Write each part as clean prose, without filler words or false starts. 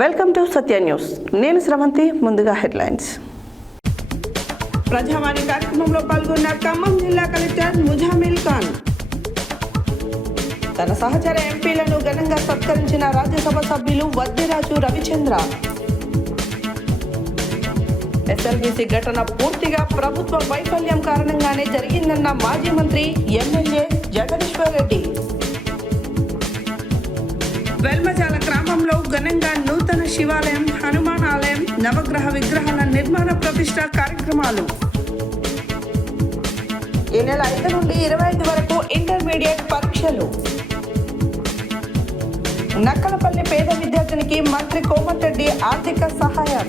Welcome to Sathya news. నేను శ్రవంతి. ముందుగా headlines. ప్రజావాణి కార్యక్రమంలో పాల్గొన్న ఖమ్మం జిల్లా కలెక్టర్ ముజామిల్ ఖాన్. తన సహచర ఎంపీలను ఘనంగా సత్కరించిన రాజ్యసభ సభ్యులు వద్దిరాజు రవిచంద్ర. ఎస్ఎల్బీసీ ఘటన పూర్తిగా ప్రభుత్వ వైఫల్యం కారణంగానే జరిగిందన్న మాజీ మంత్రి ఎమ్మెల్యే జగదీశ్వర్ రెడ్డి. వెల్మజాల గ్రామంలో ఘనంగా నూతన శివాలయం, హనుమాన్ ఆలయం, నవగ్రహ విగ్రహాల నిర్మాణ ప్రతిష్ట కార్యక్రమాలు. ఈ నెల 5 నుండి 25 వరకు ఇంటర్మీడియట్ పరీక్షలు. నక్కలపల్లి పేద విద్యార్థినికి మంత్రి కోమటిరెడ్డి ఆర్థిక సహాయం.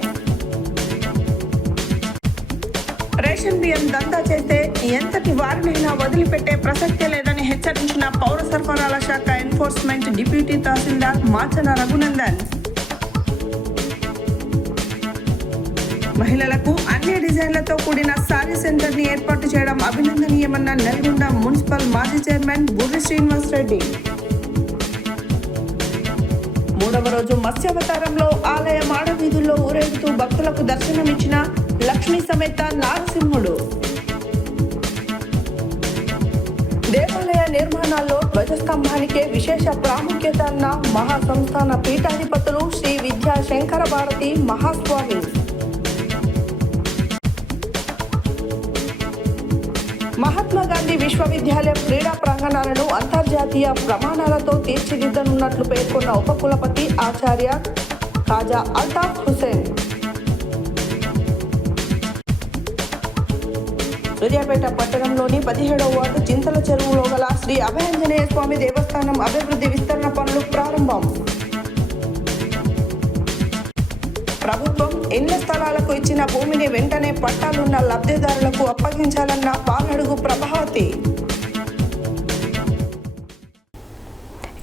రేషన్ బియ్యం దందా చేస్తే ఎంతటి వారినైనా వదిలిపెట్టే ప్రసక్తే లేదని హెచ్చరించిన పౌర సరఫరాల శాఖ ఎన్ఫోర్స్మెంట్ డిప్యూటీ తహసీల్దార్ మాచన రఘునందన్. మహిళలకు అన్ని డిజైన్లతో కూడిన సారీ సెంటర్ ని ఏర్పాటు చేయడం అభినందనీయమన్న నల్గొండ మున్సిపల్ మాజీ చైర్మన్ బుర్రి శ్రీనివాస్ రెడ్డి. 3వ రోజు మత్స్యావతారంలో ఆలయ మాడవీధుల్లో ఊరేగుతూ భక్తులకు దర్శనమిచ్చిన లక్ష్మీ సమేత నారసింహుడు. దేవాలయ నిర్మాణాల్లో ధ్వజస్తంభానికే విశేష ప్రాముఖ్యత అన్న మహాసంస్థాన పీఠాధిపతులు శ్రీ విద్యా శంకర భారతి మహాస్వామి. మహాత్మా గాంధీ విశ్వవిద్యాలయం క్రీడా ప్రాంగణాలను అంతర్జాతీయ ప్రమాణాలతో తీర్చిదిద్దనున్నట్లు పేర్కొన్న ఉపకులపతి ఆచార్య ఖాజా అల్తాఫ్ హుసేన్. సూర్యాపేట పట్టణంలోని 17వ వార్డు చింతల చెరువులో గల శ్రీ అభయాంజనేయ స్వామి దేవస్థానం అభివృద్ధి విస్తరణ పనులు ప్రారంభం. ప్రభుత్వం ఇళ్ల స్థలాలకు ఇచ్చిన భూమిని వెంటనే పట్టాలున్న లబ్ధిదారులకు అప్పగించాలన్న పాలడుగు ప్రభావతి.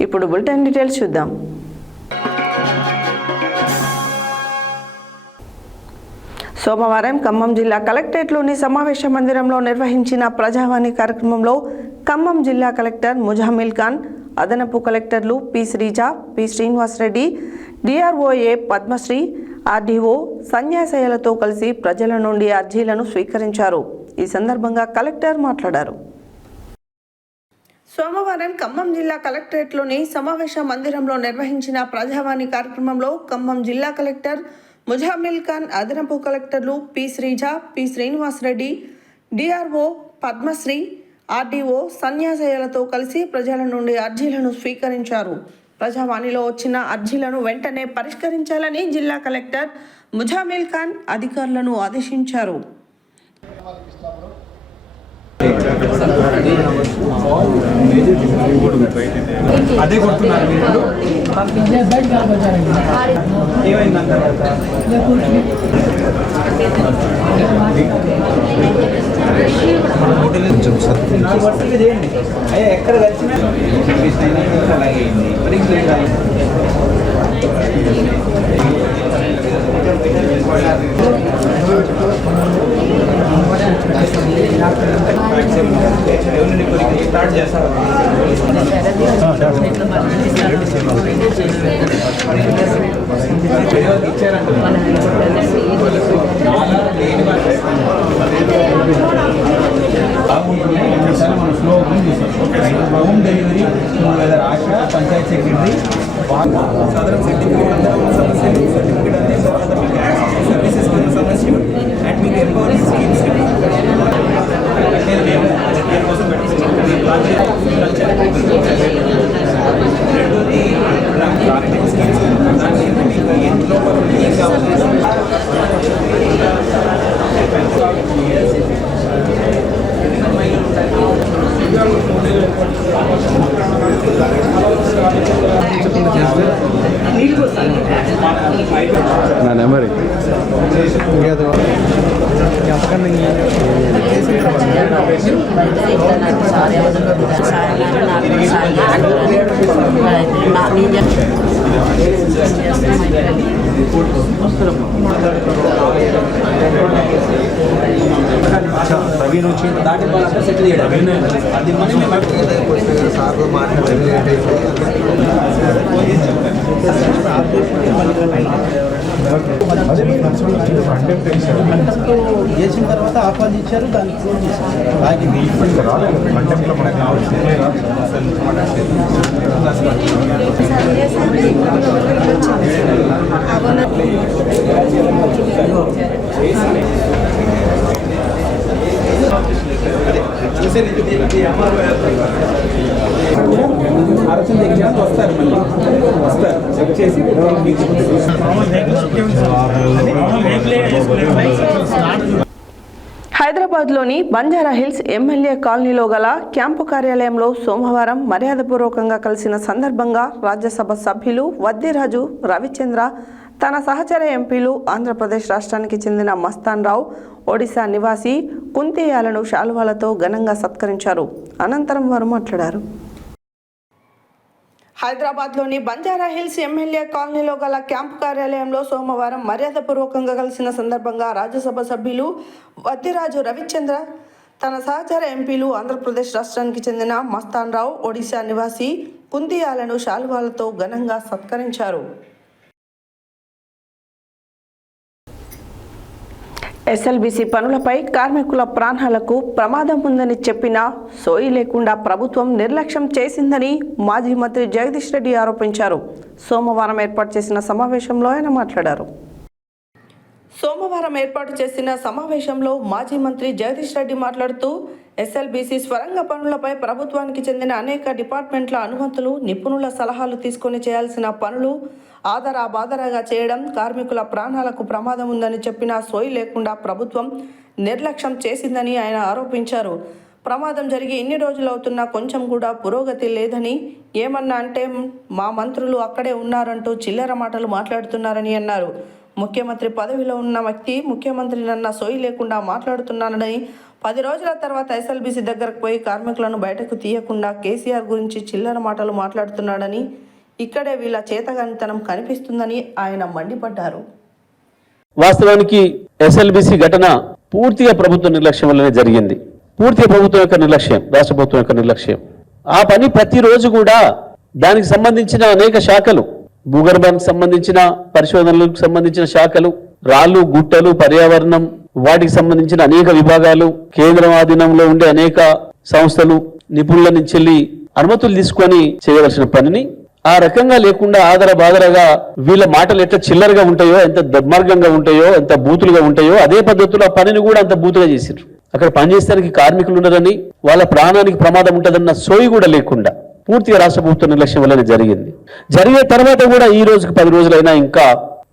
ఇప్పుడు బులెటిన్ డీటెయిల్స్ చూద్దాం. సోమవారం ఖమ్మం జిల్లా కలెక్టరేట్లోని సమావేశ మందిరంలో నిర్వహించిన ప్రజావాణి కార్యక్రమంలో ఖమ్మం జిల్లా కలెక్టర్ ముజామిల్ ఖాన్, అదనపు కలెక్టర్లు P Sreeja, P Srinivas Reddy, DROA Padmasri, RDO సన్యాసయ్యలతో కలిసి ప్రజల నుండి అర్జీలను స్వీకరించారు. ఈ సందర్భంగా కలెక్టర్ మాట్లాడారు. సోమవారం ఖమ్మం జిల్లా కలెక్టరేట్లోని సమావేశ మందిరంలో నిర్వహించిన ప్రజావాణి కార్యక్రమంలో ఖమ్మం జిల్లా కలెక్టర్ ముజామిల్ ఖాన్, అదనపు కలెక్టర్లు P Sreeja, P Srinivas Reddy, DRO Padmasri, RDO సన్యాసయ్యలతో కలిసి ప్రజల నుండి అర్జీలను స్వీకరించారు. ప్రజావాణిలో వచ్చిన అర్జీలను వెంటనే పరిష్కరించాలని జిల్లా కలెక్టర్ ముజామిల్ ఖాన్ అధికారులను ఆదేశించారు. అదే కొడుతున్నారు మీరు చేయండి. అయ్యా ఎక్కడ కలిసినా అలాగే స్టార్ట్ చేస్తారు. ఇచ్చారంటే బాగుంటుంది. మనం స్లో ఓపెన్ చేసాం. హోమ్ డెలివరీ లేదా ఆశ పంచాయత్ సెక్రటరీ సదరం సర్టిఫికేట్ సర్టిఫికేట్ అంతే తర్వాత మీకు యాక్సెస్ సర్వీసెస్ కింద సమస్య అండ్ మీకు ఎంపవర్మెంట్ స్కీమ్స్ కోసం రెండోది మార్కెటింగ్ స్కీమ్స్ దాని కింద మీకు ఇంట్లో ఏం కావాలి నా నెంబర్ వీళ్ళు వచ్చి దాటి బాగా సెటిల్ చేయడం అది మనం సార్లు మాట్లాడి చేసిన తర్వాత ఆపాదించారు దాన్ని క్లోజ్ చేశారు ఆగింది ఆలోచన దగ్గర వస్తారు మళ్ళీ వస్తారు చెక్ చేసి హైదరాబాద్లోని బంజారా హిల్స్ ఎమ్మెల్యే కాలనీలో గల క్యాంపు కార్యాలయంలో సోమవారం మర్యాదపూర్వకంగా కలిసిన సందర్భంగా రాజ్యసభ సభ్యులు వద్దిరాజు రవిచంద్ర తన సహచర ఎంపీలు ఆంధ్రప్రదేశ్ రాష్ట్రానికి చెందిన మస్తాన్ రావు, ఒడిశా నివాసి కుంతియాలను శాలువాలతో ఘనంగా సత్కరించారు. అనంతరం వారు మాట్లాడారు. హైదరాబాద్లోని బంజారా హిల్స్ ఎమ్మెల్యే కాలనీలో గల క్యాంపు కార్యాలయంలో సోమవారం మర్యాదపూర్వకంగా కలిసిన సందర్భంగా రాజ్యసభ సభ్యులు వద్దిరాజు రవిచంద్ర తన సహచర ఎంపీలు ఆంధ్రప్రదేశ్ రాష్ట్రానికి చెందిన మస్తాన్ రావు, ఒడిశా నివాసి కుంతియాలను శాలువాలతో ఘనంగా సత్కరించారు. ఎస్ఎల్బీసీ పనులపై కార్మికుల ప్రాణాలకు ప్రమాదం ఉందని చెప్పినా సోయి లేకుండా ప్రభుత్వం నిర్లక్ష్యం చేసిందని మాజీ మంత్రి జగదీష్ రెడ్డి ఆరోపించారు. సోమవారం ఏర్పాటు చేసిన సమావేశంలో ఆయన మాట్లాడారు. మాజీ మంత్రి జగదీష్ రెడ్డి మాట్లాడుతూ ఎస్ఎల్బీసీ స్వరంగ పనులపై ప్రభుత్వానికి చెందిన అనేక డిపార్ట్మెంట్ల అనుమతులు, నిపుణుల సలహాలు తీసుకొని చేయాల్సిన పనులు ఆదరాబాదరాగా చేయడం, కార్మికుల ప్రాణాలకు ప్రమాదం ఉందని చెప్పినా సోయి లేకుండా ప్రభుత్వం నిర్లక్ష్యం చేసిందని ఆయన ఆరోపించారు. ప్రమాదం జరిగి ఇన్ని రోజులవుతున్నా కొంచెం కూడా పురోగతి లేదని, ఏమన్నా అంటే మా మంత్రులు అక్కడే ఉన్నారంటూ చిల్లర మాటలు మాట్లాడుతున్నారని అన్నారు. ముఖ్యమంత్రి పదవిలో ఉన్న వ్యక్తి ముఖ్యమంత్రినన్న సోయి లేకుండా మాట్లాడుతున్నానని, 10 రోజుల తర్వాత ఎస్ఎల్బీసీ దగ్గరకు పోయి కార్మికులను బయటకు తీయకుండా కేసీఆర్ గురించి చిల్లర మాటలు మాట్లాడుతున్నాడని, ఇక్కడే వీళ్ళ చేతగానితనం కనిపిస్తుందని ఆయన మండిపడ్డారు. వాస్తవానికి ఎస్ఎల్బీసీ ఘటన పూర్తిగా ప్రభుత్వ నిర్లక్ష్యం వల్లనే జరిగింది. పూర్తిగా ప్రభుత్వం యొక్క నిర్లక్ష్యం, రాష్ట్ర ప్రభుత్వం యొక్క నిర్లక్ష్యం. ఆ పని ప్రతిరోజు కూడా దానికి సంబంధించిన అనేక శాఖలు, భూగర్భానికి సంబంధించిన పరిశోధనలకు సంబంధించిన శాఖలు, రాళ్ళు గుట్టలు, పర్యావరణం, వాటికి సంబంధించిన అనేక విభాగాలు, కేంద్రం ఆధీనంలో ఉండే అనేక సంస్థలు, నిపుణుల నుంచి అనుమతులు తీసుకొని చేయవలసిన పనిని ఆ రకంగా లేకుండా ఆదరబాదరగా వీళ్ళ మాటలు ఎట్లా చిల్లరగా ఉంటాయో, ఎంత దుర్మార్గంగా ఉంటాయో, ఎంత బూతులుగా ఉంటాయో, అదే పద్ధతిలో ఆ పనిని కూడా అంత బూతుగా చేశారు. అక్కడ పనిచేయడానికి కార్మికులు ఉన్నారని, వాళ్ళ ప్రాణానికి ప్రమాదం ఉంటుందన్న సోయి కూడా లేకుండా పూర్తిగా రాష్ట్ర ప్రభుత్వ నిర్లక్ష్యం వల్లనే జరిగింది. జరిగే తర్వాత కూడా ఈ రోజుకి 10 రోజులైనా ఇంకా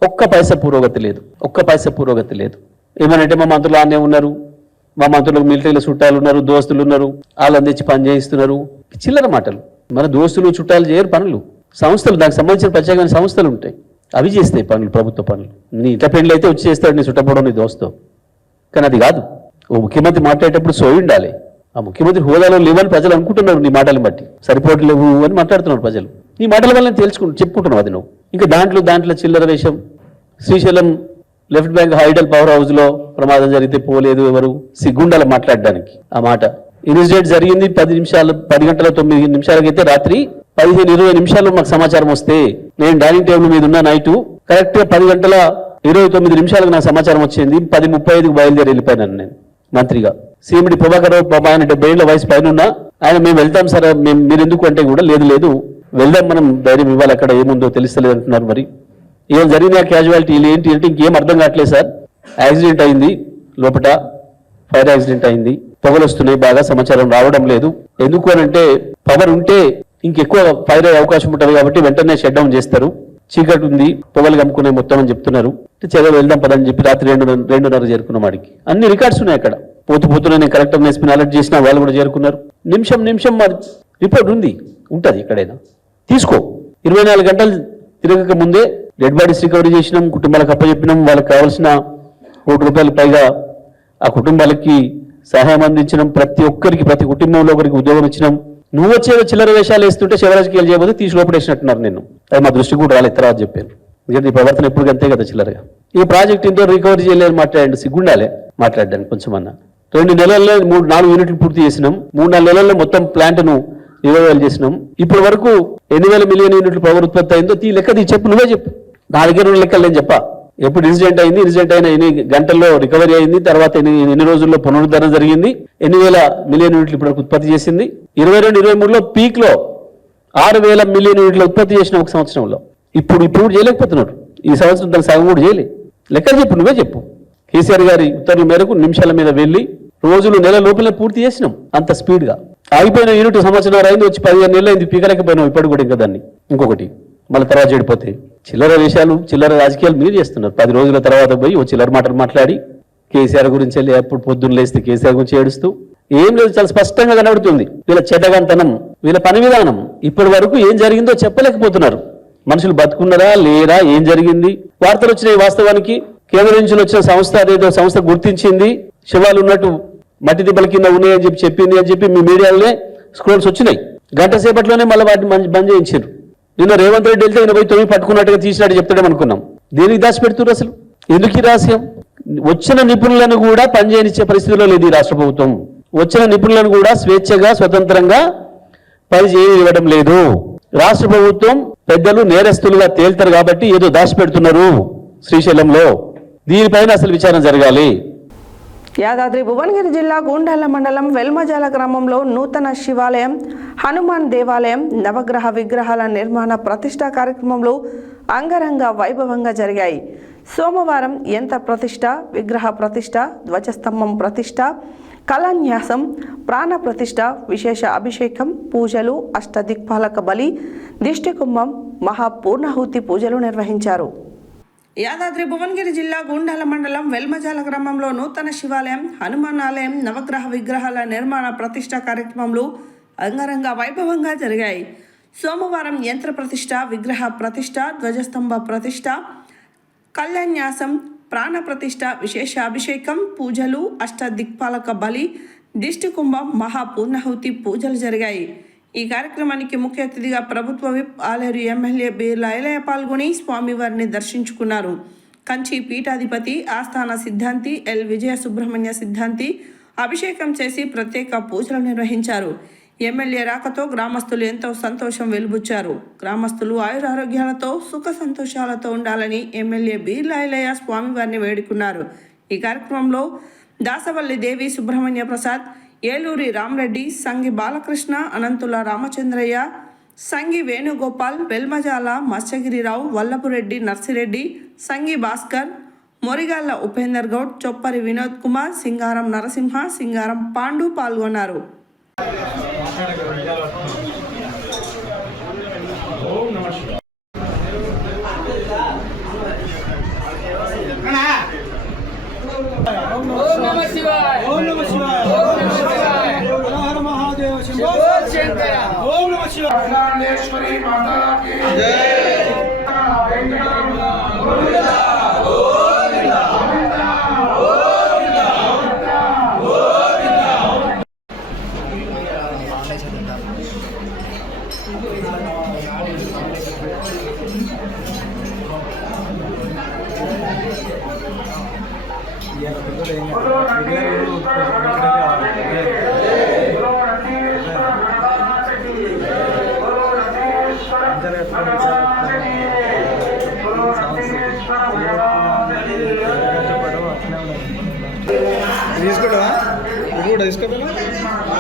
ఒక్క పైసా పురోగతి లేదు. ఏమనంటే మా మంత్రులు ఆనే ఉన్నారు, మా మంత్రులకు మిలిటరీలో చుట్టాలు ఉన్నారు, దోస్తులు ఉన్నారు, వాళ్ళని తెచ్చి పని చేయిస్తున్నారు. చిల్లర మాటలు. మన దోస్తులు చుట్టాలు చేయరు పనులు. సంస్థలు, దానికి సంబంధించిన ప్రత్యేకమైన సంస్థలు ఉంటాయి, అవి చేస్తాయి పనులు, ప్రభుత్వ పనులు. నీ ఇంట పెళ్లి అయితే వచ్చి చేస్తాడు నీ చుట్టపోవడం, నీ దోస్తో. కానీ అది కాదు. ఓ ముఖ్యమంత్రి మాట్లాడేటప్పుడు సోయి ఉండాలి. ఆ ముఖ్యమంత్రి హోదాలో లేవని ప్రజలు అనుకుంటున్నారు, నీ మాటలను బట్టి. సరిపోవట్లేవు అని మాట్లాడుతున్నారు ప్రజలు. నీ మాటల వల్ల చెప్పుకుంటున్నావు అది నువ్వు. ఇంకా దాంట్లో చిల్లర వేషం. Srisailam left bank hydel power house లో ప్రమాదం జరిగితే పోలేదు ఎవరు, సిగ్గుండాలి మాట్లాడడానికి. ఆ మాట ఇన్సిడెంట్ జరిగింది 10 గంటల 9 నిమిషాలకైతే రాత్రి 15-20 నిమిషాలు మాకు సమాచారం వస్తే నేను డైనింగ్ టేబుల్ మీద ఉన్న నైటు కరెక్ట్ గా 10 గంటల 29 నిమిషాలకు నాకు సమాచారం వచ్చింది. 10:35కు బయలుదేరి వెళ్ళిపోయినాను నేను మంత్రిగా. సీఎండి ప్రభాకర్ రావు పాప ఆయన 70 ఏళ్ల వయసు పైన ఉన్నా ఆయన మేము వెళ్తాం సార్, మీరు ఎందుకు అంటే కూడా లేదు వెళ్దాం, మనం ధైర్యం ఇవ్వాలి, అక్కడ ఏముందో తెలుస్తలేదు అంటున్నారు. మరి ఏం జరిగిన క్యాజువాలిటీ ఏంటి అంటే ఇంకేం అర్థం కావట్లేదు సార్. యాక్సిడెంట్ అయింది, లోపల ఫైర్ యాక్సిడెంట్ అయింది, పొగలు వస్తున్నాయి, బాగా సమాచారం రావడం లేదు. ఎందుకు అనంటే పవర్ ఉంటే ఇంకెక్కువ ఫైర్ అయ్యే అవకాశం ఉంటుంది కాబట్టి వెంటనే షట్ డౌన్ చేస్తారు, చీకటి ఉంది, పొగలు కమ్ముకునే మొత్తం అని చెప్తున్నారు. చదివి వెళ్దాం పదని చెప్పి రాత్రి 2:30 చేరుకున్న వాడికి అన్ని రికార్డ్స్ ఉన్నాయి అక్కడ. పోతున్నా నేను కలెక్టర్ ఎస్పీని అలర్ట్ చేసిన వాళ్ళు కూడా చేరుకున్నారు. నిమిషం మరి రిపోర్ట్ ఉంటుంది ఎక్కడైనా తీసుకో. 24 గంటలు తిరగక ముందే డెడ్ బాడీస్ రికవరీ చేసినాం, కుటుంబాలకు అప్పచెప్పినాం. వాళ్ళకి కావాల్సిన ₹1 కోటి పైగా ఆ కుటుంబాలకి సహాయం అందించడం, ప్రతి కుటుంబంలో ఒకరికి ఉద్యోగం ఇచ్చినాం. నువ్వు వచ్చే చిల్లర వేషాలు వేస్తుంటే శివరాజకీయాలు చేయబోతే తీసి లోపడేసినట్టున్నారు. నేను అది మా దృష్టి కూడా రాలేదు, తర్వాత చెప్పాను. ఎందుకంటే ఈ ప్రవర్తన ఎప్పుడు అంతే కదా చిల్లరగా. ఈ ప్రాజెక్ట్ ఇంతో రికవరీ చేయలేదని మాట్లాడండి, సిగ్గుండాలే మాట్లాడడానికి కొంచెం అన్నా. 2 నెలల్లో 3-4 యూనిట్లు పూర్తి చేసినాం. 3-4 నెలల్లో మొత్తం ప్లాంట్ను రివైవల్ చేసినాం. ఇప్పటి వరకు ఎన్ని వేల మిలియన్ యూనిట్లు పవర్ ఉత్పత్తి అయిందో లెక్క చెప్పు, నువ్వే చెప్పు. నా దగ్గర 2 లెక్కలు నేను చెప్పా. ఎప్పుడు ఇన్సిడెంట్ అయింది, ఇన్సిడెంట్ అయిన ఎన్ని గంటల్లో రికవరీ అయింది, తర్వాత ఎన్ని రోజుల్లో పునరుద్ధరణ జరిగింది, ఎన్ని వేల మిలియన్ యూనిట్లు ఇప్పటివరకు ఉత్పత్తి చేసింది. 22-23లో పీక్లో 6,000 మిలియన్ యూనిట్లు ఉత్పత్తి చేసిన ఒక సంవత్సరంలో. ఇప్పుడు చేయలేకపోతున్నారు. ఈ సంవత్సరం దాని సగం కూడా చేయలే. లెక్కలు చెప్పు, నువ్వే చెప్పు. కేసీఆర్ గారి ఉత్తర్వుల మేరకు నిమిషాల మీద వెళ్ళి రోజులు నెల లోపలే పూర్తి చేసినాం. అంత స్పీడ్గా ఆగిపోయిన యూనిట్ సంవత్సరం అయింది, వచ్చి 15 నెలలు అయింది, పీకలేకపోయినాం. ఇప్పటి కూడా ఇంకా దాన్ని ఇంకొకటి మళ్ళీ తర్వాత చెడిపోతే చిల్లర విషయాలు, చిల్లర రాజకీయాలు మీరు చేస్తున్నారు. 10 రోజుల తర్వాత పోయి ఓ చిల్లర మాటలు మాట్లాడి కేసీఆర్ గురించి వెళ్ళి ఎప్పుడు పొద్దున్న లేస్తే కేసీఆర్ గురించి ఏడుస్తూ ఏం లేదు. చాలా స్పష్టంగా కనబడుతుంది వీళ్ళ చెడ్డగంతనం, వీళ్ళ పని విధానం. ఇప్పటి వరకు ఏం జరిగిందో చెప్పలేకపోతున్నారు. మనుషులు బతుకున్నారా లేరా, ఏం జరిగింది. వార్తలు వచ్చినాయి. వాస్తవానికి కేంద్రం నుంచి వచ్చిన సంస్థ, అదేదో సంస్థ గుర్తించింది, శవాలు ఉన్నట్టు మట్టి దిబ్బల కింద ఉన్నాయని చెప్పింది అని చెప్పి మీ మీడియాలోనే స్క్రోల్స్ వచ్చినాయి. గంట సేపట్లోనే మళ్ళీ వాటిని బంద్ చేయించారు. నిన్న రేవంత్ రెడ్డి వెళ్తే ఈయన పోయి 9 పట్టుకున్నట్టుగా తీసినట్టు చెప్తాడేమనుకున్నాం. దేనికి దాచిపెడుతున్నారు అసలు? ఎందుకు ఈ రహస్యం? వచ్చిన నిపుణులను కూడా పనిచేయనిచ్చే పరిస్థితిలో లేదు ఈ రాష్ట్ర ప్రభుత్వం. వచ్చిన నిపుణులను కూడా స్వేచ్ఛగా స్వతంత్రంగా పని చేయనివ్వడం లేదు. రాష్ట్ర ప్రభుత్వం పెద్దలు నేరస్తులుగా తేల్తారు కాబట్టి ఏదో దాచిపెడుతున్నారు శ్రీశైలంలో. దీనిపైన అసలు విచారణ జరగాలి. యాదాద్రి భువనగిరి జిల్లా గూండాల మండలం వెల్మజాల గ్రామంలో నూతన శివాలయం, హనుమాన్ దేవాలయం, నవగ్రహ విగ్రహాల నిర్మాణ ప్రతిష్ఠా కార్యక్రమంలో అంగరంగ వైభవంగా జరిగాయి. సోమవారం యంత్ర ప్రతిష్ఠ, విగ్రహ ప్రతిష్ఠ, ధ్వజస్తంభం ప్రతిష్ఠ, కళాన్యాసం, ప్రాణ ప్రతిష్ఠ, విశేష అభిషేకం, పూజలు, అష్టదిక్పాలక బలి, దిష్టికుంభం, మహాపూర్ణాహుతి పూజలు నిర్వహించారు. యాదాద్రి భువనగిరి జిల్లా గూండాల మండలం వెల్మజాల గ్రామంలో నూతన శివాలయం, హనుమాన్ ఆలయం, నవగ్రహ విగ్రహాల నిర్మాణ ప్రతిష్ఠ కార్యక్రమంలో అంగరంగ వైభవంగా జరిగాయి. సోమవారం యంత్ర ప్రతిష్ఠ, విగ్రహ ప్రతిష్ఠ, ధ్వజస్తంభ ప్రతిష్ఠ, కళ్యాణ్యాసం, ప్రాణ ప్రతిష్ఠ, విశేష అభిషేకం, పూజలు, అష్టదిక్పాలక బలి, దిష్టికుంభం, మహాపూర్ణాహుతి పూజలు జరిగాయి. ఈ కార్యక్రమానికి ముఖ్య అతిథిగా ప్రభుత్వ విప్ ఆలేరు ఎమ్మెల్యే బీర్లా ఐలయ్య పాల్గొని స్వామివారిని దర్శించుకున్నారు. కంచి పీఠాధిపతి, ఆస్థాన సిద్ధాంతి ఎల్ విజయ సుబ్రహ్మణ్య సిద్ధాంతి అభిషేకం చేసి ప్రత్యేక పూజలు నిర్వహించారు. ఎమ్మెల్యే రాకతో గ్రామస్తులు ఎంతో సంతోషం వెలుబుచ్చారు. గ్రామస్తులు ఆయురారోగ్యాలతో సుఖ సంతోషాలతో ఉండాలని ఎమ్మెల్యే బీర్లా ఐలయ్య స్వామివారిని వేడుకున్నారు. ఈ కార్యక్రమంలో దాసవల్లి దేవి, సుబ్రహ్మణ్య ప్రసాద్, ఏలూరి రామరెడ్డి, సంగి బాలకృష్ణ, అనంతుల రామచంద్రయ్య, సంగి వేణుగోపాల్, వెల్మజాల మత్స్యగిరిరావు, వల్లపురెడ్డి నర్సిరెడ్డి, సంగి భాస్కర్, మొరిగాళ్ల ఉపేందర్ గౌడ్, చొప్పరి వినోద్ కుమార్, సింగారం నరసింహ, సింగారం పాండు పాల్గొన్నారు. తీసుకుంటావా? కూడా తీసుకోవాలి.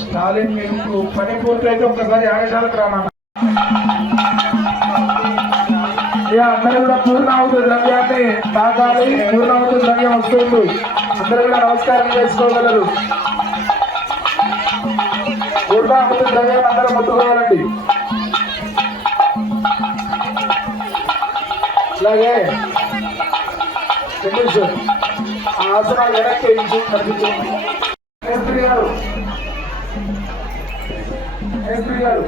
స్టాలిన్ మీకు పని పూర్తయితే ఒకసారి యాగశాలకు రామన్న. అందరూ కూడా పూర్ణావతి ద్రవ్యాన్ని తాగాలి. పూర్ణావతి ద్రవ్యం వస్తుంది. అందరూ కూడా నమస్కారం చేసుకోగలరు. పూర్ణావతి ద్రవ్యాన్ని అందరూ ముట్టుకోవాలండి. అలాగే ఆసనాలు వెనక్కి కనిపించండి. గారు గారు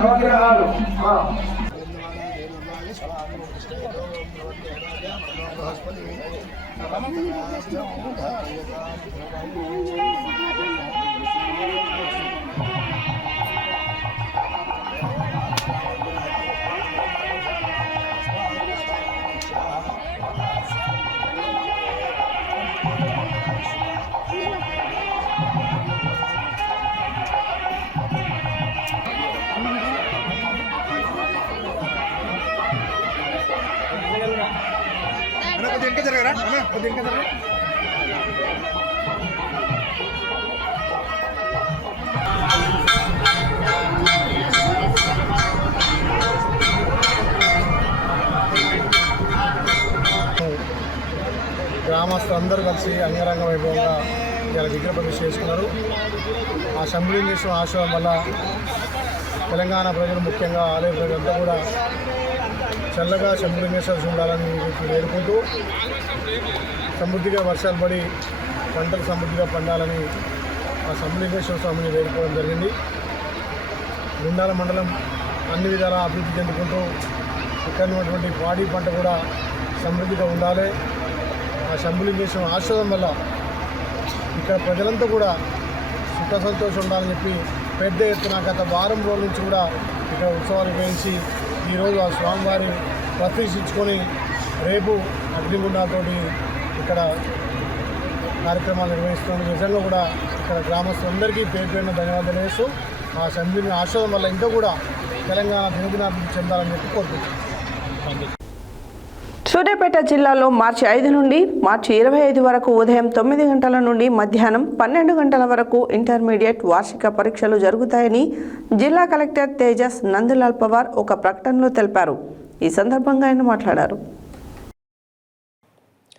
నవగ్రహాలు గ్రామస్తులందరూ కలిసి అంగరంగ వైభవంగా ఇలా విగ్రహ ప్రతిష్ఠ చేసుకున్నారు. ఆ శంభులింగేశ్వర ఆశ్రమం వల్ల తెలంగాణ ప్రజలు, ముఖ్యంగా ఆలయ ప్రజలంతా కూడా చల్లగా శంభులింగేశ్వర చూడాలని వేడుకుంటూ సమృద్ధిగా వర్షాలు పడి పంటలు సమృద్ధిగా పండాలని ఆ శంభులింగేశ్వర స్వామిని వేడుకోవడం జరిగింది. గుండాల మండలం అన్ని విధాలా అభివృద్ధి చెందుకుంటూ ఇక్కడ ఉన్నటువంటి పాడి పంట కూడా సమృద్ధిగా ఉండాలి. ఆ శంభులింగేశ్వర ఆశ్రమం వల్ల ఇక్కడ ప్రజలంతా కూడా సుఖ సంతోషం ఉండాలని చెప్పి పెద్ద ఎత్తున గత వారం రోజుల నుంచి కూడా ఇక్కడ ఉత్సవాలు వేయించి ఈరోజు ఆ స్వామివారి ప్రతిష్ఠించుకొని రేపు అగ్నిగుండాలతోటి ఇక్కడ కార్యక్రమాలు నిర్వహిస్తున్నాం. నిజంగా కూడా ఇక్కడ గ్రామస్తులందరికీ పేరు పేరున ధన్యవాదాలు వేస్తూ ఆ శంభుని ఆశ్రమం వల్ల ఇంకా కూడా తెలంగాణ దినదినాభివృద్ధి చెందాలని చెప్పి కోరుకుంటున్నాం. సూర్యాపేట జిల్లాలో మార్చి 5 నుండి మార్చి 25 వరకు ఉదయం 9 గంటల నుండి మధ్యాహ్నం 12 గంటల వరకు ఇంటర్మీడియట్ వార్షిక పరీక్షలు జరుగుతాయని జిల్లా కలెక్టర్ తేజస్ నందలాల్ పవార్ ఒక ప్రకటనలో తెలిపారు. ఈ సందర్భంగా ఆయన మాట్లాడారు.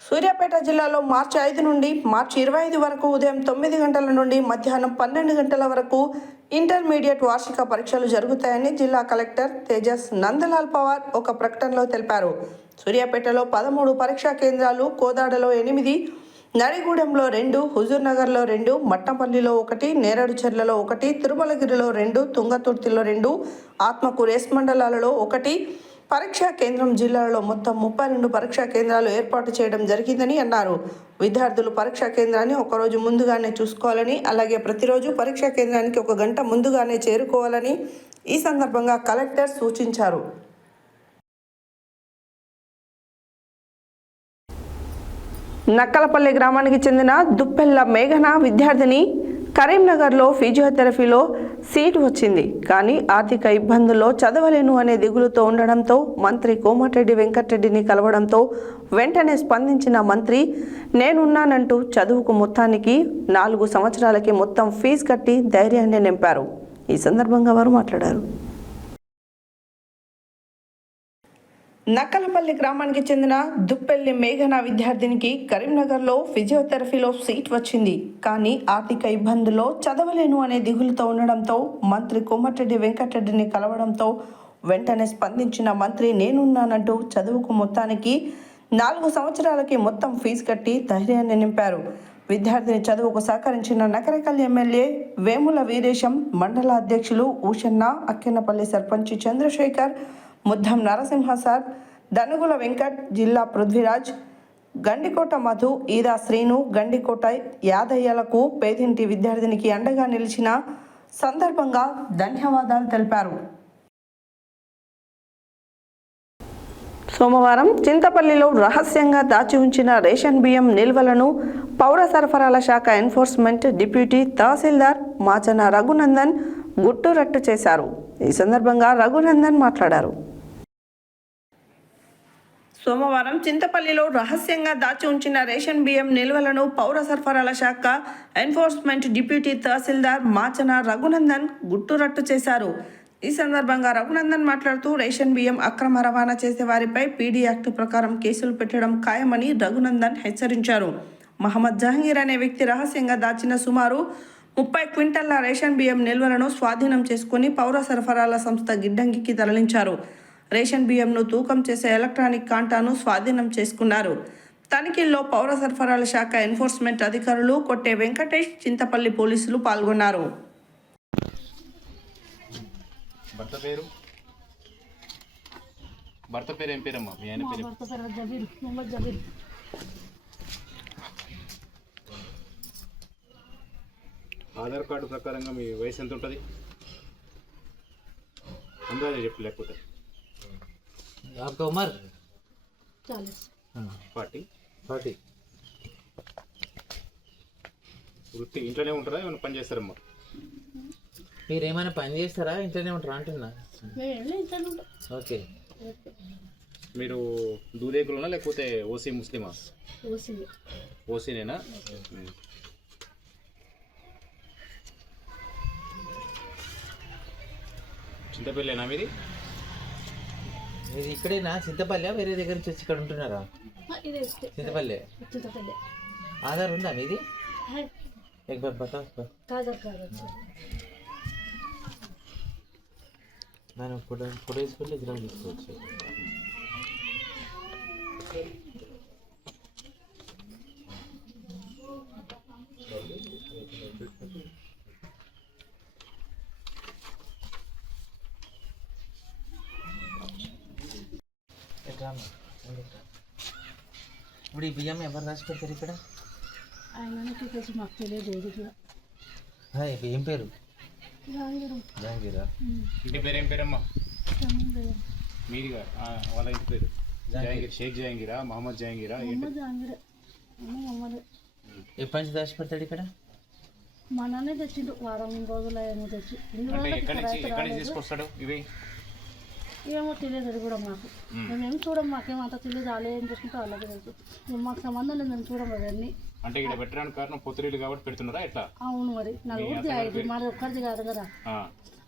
సూర్యాపేట జిల్లాలో మార్చి 5 నుండి మార్చి 25 వరకు ఉదయం 9 గంటల నుండి మధ్యాహ్నం 12 గంటల వరకు ఇంటర్మీడియట్ వార్షిక పరీక్షలు జరుగుతాయని జిల్లా కలెక్టర్ తేజస్ నందలాల్ పవార్ ఒక ప్రకటనలో తెలిపారు. సూర్యాపేటలో 13 పరీక్షా కేంద్రాలు, కోదాడలో 8, నడిగూడెంలో 2, హుజూర్నగర్లో 2, మట్టంపల్లిలో 1, నేరడుచెర్లలో 1, తిరుమలగిరిలో 2, తుంగతుర్తిలో 2, ఆత్మకూరు ఎస్ మండలాలలో 1 పరీక్షా కేంద్రం జిల్లాలో మొత్తం 32 పరీక్షా కేంద్రాలు ఏర్పాటు చేయడం జరిగిందని అన్నారు. విద్యార్థులు పరీక్షా కేంద్రాన్ని ఒకరోజు ముందుగానే చూసుకోవాలని, అలాగే ప్రతిరోజు పరీక్షా కేంద్రానికి 1 గంట ముందుగానే చేరుకోవాలని ఈ సందర్భంగా కలెక్టర్ సూచించారు. నక్కలపల్లి గ్రామానికి చెందిన దుప్పెల్ల మేఘన విద్యార్థిని కరీంనగర్లో ఫిజియోథెరపీలో సీటు వచ్చింది. కానీ ఆర్థిక ఇబ్బందుల్లో చదవలేను అనే దిగులుతో ఉండడంతో మంత్రి కోమటిరెడ్డి వెంకటరెడ్డిని కలవడంతో వెంటనే స్పందించిన మంత్రి నేనున్నానంటూ చదువుకు మొత్తానికి 4 సంవత్సరాలకి మొత్తం ఫీజు కట్టి ధైర్యాన్ని నింపారు. ఈ సందర్భంగా వారు మాట్లాడారు. నక్కలపల్లి గ్రామానికి చెందిన దుప్పెల్లి మేఘన విద్యార్థినికి కరీంనగర్లో ఫిజియోథెరపీలో సీట్ వచ్చింది. కానీ ఆర్థిక ఇబ్బందుల్లో చదవలేను అనే దిగులుతో ఉండడంతో మంత్రి కోమటిరెడ్డి వెంకటరెడ్డిని కలవడంతో వెంటనే స్పందించిన మంత్రి నేనున్నానంటూ చదువుకు మొత్తానికి 4 సంవత్సరాలకి మొత్తం ఫీజు కట్టి ధైర్యాన్ని నింపారు. విద్యార్థిని చదువుకు సహకరించిన నకరేకల్ ఎమ్మెల్యే వేముల వీరేశం, మండల అధ్యక్షులు ఊషన్న, అక్కెన్నపల్లి సర్పంచ్ చంద్రశేఖర్, ముద్దం నరసింహ సార్, దనుగుల వెంకట్, జిల్లా పృథ్వీరాజ్, గండికోట మధు, ఈదా శ్రీను, గండికోట యాదయ్యలకు పేదింటి విద్యార్థినికి అండగా నిలిచిన సందర్భంగా ధన్యవాదాలు తెలిపారు. సోమవారం చింతపల్లిలో రహస్యంగా దాచి ఉంచిన రేషన్ బియ్యం నిల్వలను పౌర సరఫరాల శాఖ ఎన్ఫోర్స్మెంట్ డిప్యూటీ తహసీల్దార్ మాచన రఘునందన్ గుట్టురట్టు చేశారు. ఈ సందర్భంగా రఘునందన్ మాట్లాడారు. సోమవారం చింతపల్లిలో రహస్యంగా దాచి ఉంచిన రేషన్ బియ్యం నిల్వలను పౌర సరఫరాల శాఖ ఎన్ఫోర్స్మెంట్ డిప్యూటీ తహసీల్దార్ మాచన రఘునందన్ గుట్టురట్టు చేశారు. ఈ సందర్భంగా రఘునందన్ మాట్లాడుతూ రేషన్ బియ్యం అక్రమ రవాణా చేసే వారిపై పీడీ యాక్ట్ ప్రకారం కేసులు పెట్టడం ఖాయమని రఘునందన్ హెచ్చరించారు. మహమ్మద్ జహంగీర్ అనే వ్యక్తి రహస్యంగా దాచిన సుమారు 30 క్వింటళ్ల రేషన్ బియ్యం నిల్వలను స్వాధీనం చేసుకుని పౌర సరఫరాల సంస్థ గిడ్డంగికి తరలించారు. రేషన్ బియ్యంను తూకం చేసే ఎలక్ట్రానిక్ కాంటాను స్వాధీనం చేసుకున్నారు. తనిఖీల్లో పౌర సరఫరాల శాఖ ఎన్ఫోర్స్మెంట్ అధికారులు కొట్టే వెంకటేష్, చింతపల్లి పోలీసులు పాల్గొన్నారు. భర్త పేరు ఏం పేరమ్మా? మీ ఆయన పేరు? ఆధార్ కార్డు ప్రకారంగా మీ వయసు ఎంత ఉంటుంది? అందాజే చెప్పు, లేకపోతే 40. వృత్తి ఇంట్లోనే ఉంటారా, ఏమైనా పని చేస్తారమ్మా? మీరు ఏమైనా పని చేస్తారా, ఇంట్లోనే ఉంటారా అంటున్నా? ఓకే. మీరు దూదేకులనా లేకపోతే ఓసీ ముస్లిమా? ఓసీనేనా? చింతపల్లినా మీది? మీరు ఇక్కడేనా? చింతపల్లి వేరే దగ్గర నుంచి వచ్చి ఇక్కడ ఉంటున్నారా? చింతపల్లి. ఆధార్ ఉందా మీది? దాని ఫోటో వేసుకుంటే ఇద్దరం తీసుకోవచ్చు. ఇప్పుడు ఈ బియ్యం ఎవరు రాసి పెడతారు ఇక్కడ? మాకు తెలియదు. ఏం పేరు? జహాంగీరా. ఇంటి పేరు ఏం పేరమ్మా మీదిగా? వాళ్ళ ఇంటి పేరు జహాంగీర్. షేక్ జహాంగీరా, మహమ్మద్ జహాంగీరా? ఎప్పటి నుంచి దాచి పెడతాడు ఇక్కడ? మా నాన్న తెచ్చిండు, వారం రోజులు ఏమో తెచ్చి. ఎక్కడి నుంచి తీసుకొస్తాడు ఇవి? ఏమో తెలియదు, అది కూడా మాకు. మేమేం చూడం, మాకేమంత తెలియదు. వాళ్ళు ఏం చేసుకుంటే వాళ్ళకి తెలుసు. మాకు సంబంధం లేదు, మేము చూడం అవన్నీ. అంటే ఇక్కడ పెట్టడానికి కారణం పొత్తురీలు కాబట్టి పెడుతున్నారా ఎట్లా? అవును, మరి నలుగురిది అయింది, మాది ఒక్కరిది కాదు కదా,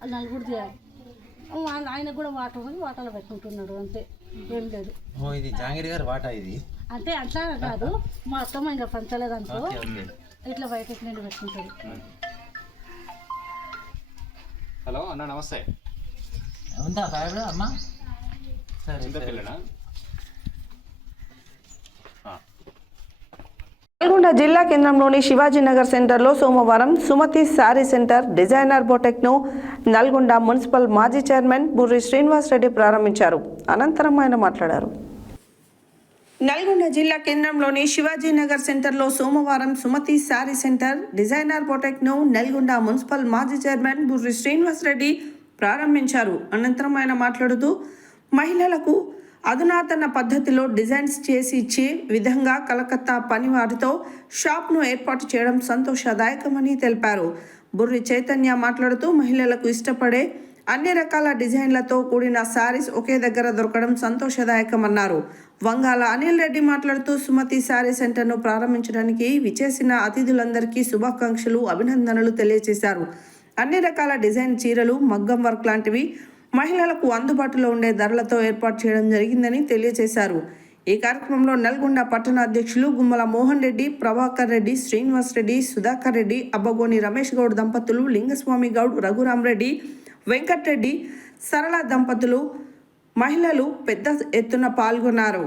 అది నలుగురిది. ఆయన కూడా వాటలో పెట్టుకుంటున్నాడు, అంతే, ఏం లేదు. ఇది జహాంగీర్ గారు వాటా ఇది? అంటే అట్లా కాదు, మా అత్తమ్మ ఇంకా పంచలేదు అనుకో, ఇట్లా బయట నుండి పెట్టుకుంటాడు. హలో అన్న, నమస్తే. ఉందా అమ్మా? సరే. చింతపల్లినా? నల్గొండ జిల్లా కేంద్రంలోని శివాజీనగర్ సెంటర్లో సోమవారం సుమతి శారీ సెంటర్ డిజైనర్ బొటెక్ను నల్గొండ మున్సిపల్ మాజీ చైర్మన్ బుర్రి శ్రీనివాస్ రెడ్డి ప్రారంభించారు. అనంతరం ఆయన మాట్లాడారు. నల్గొండ జిల్లా కేంద్రంలోని శివాజీనగర్ సెంటర్లో సోమవారం సుమతి శారీ సెంటర్ డిజైనర్ బొటెక్ను నల్గొండ మున్సిపల్ మాజీ చైర్మన్ బుర్రి శ్రీనివాస్ రెడ్డి ప్రారంభించారు. అనంతరం ఆయన మాట్లాడుతూ మహిళలకు అధునాతన పద్ధతిలో డిజైన్స్ చేసి ఇచ్చే విధంగా కలకత్తా పనివారితో షాప్ను ఏర్పాటు చేయడం సంతోషదాయకమని తెలిపారు. బుర్రి చైతన్య మాట్లాడుతూ మహిళలకు ఇష్టపడే అన్ని రకాల డిజైన్లతో కూడిన శారీస్ ఒకే దగ్గర దొరకడం సంతోషదాయకమన్నారు. వంగాల అనిల్ రెడ్డి మాట్లాడుతూ సుమతి శారీ సెంటర్ను ప్రారంభించడానికి విచ్చేసిన అతిథులందరికీ శుభాకాంక్షలు, అభినందనలు తెలియజేశారు. అన్ని రకాల డిజైన్ చీరలు, మగ్గం వర్క్ లాంటివి మహిళలకు అందుబాటులో ఉండే ధరలతో ఏర్పాటు చేయడం జరిగిందని తెలియజేశారు. ఈ కార్యక్రమంలో నల్గొండ పట్టణ అధ్యక్షులు గుమ్మల మోహన్ రెడ్డి, ప్రభాకర్ రెడ్డి, శ్రీనివాస్ రెడ్డి, సుధాకర్ రెడ్డి, అబ్బగోని రమేష్ గౌడ్ దంపతులు, లింగస్వామి గౌడ్, రఘురామరెడ్డి, వెంకట్రెడ్డి, సరళ దంపతులు, మహిళలు పెద్ద ఎత్తున పాల్గొన్నారు.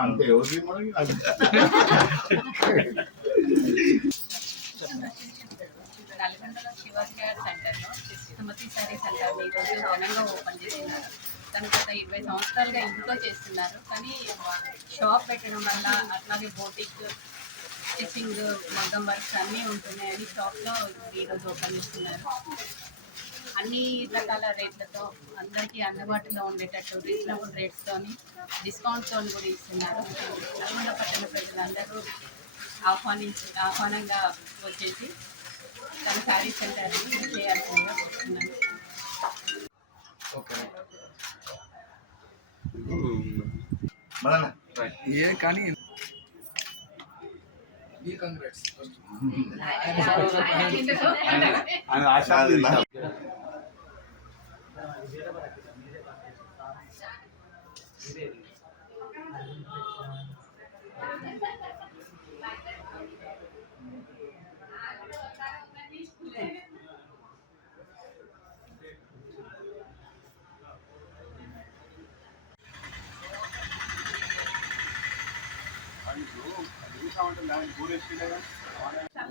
అంతే నల్గొండలో శివాజీ నగర్ సెంటర్లో సుమతి శారీ సెంటర్ ఈరోజు ఘనంగా ఓపెన్ చేస్తున్నారు. తను గత 20 సంవత్సరాలుగా ఇంట్లో చేస్తున్నారు. కానీ షాప్ పెట్టడం వల్ల అట్లాగే బోటిక్, స్టిచ్చింగ్, మగ్గం వర్క్స్ అన్నీ ఉంటున్నాయని షాప్లో ఈరోజు ఓపెన్ చేస్తున్నారు. అన్ని రకాల రేట్లతో అందరికీ అందుబాటులో ఉండేటట్టు రీజనబుల్ రేట్స్తోని డిస్కౌంట్తో కూడా ఇస్తున్నారు. నల్గొండ పట్టణ ప్రజలందరూ ఆహ్వానంగా వచ్చేసి తన శారీ సెంటర్ని చేయాల్సిందిగా కోరుతున్నాను. కానీ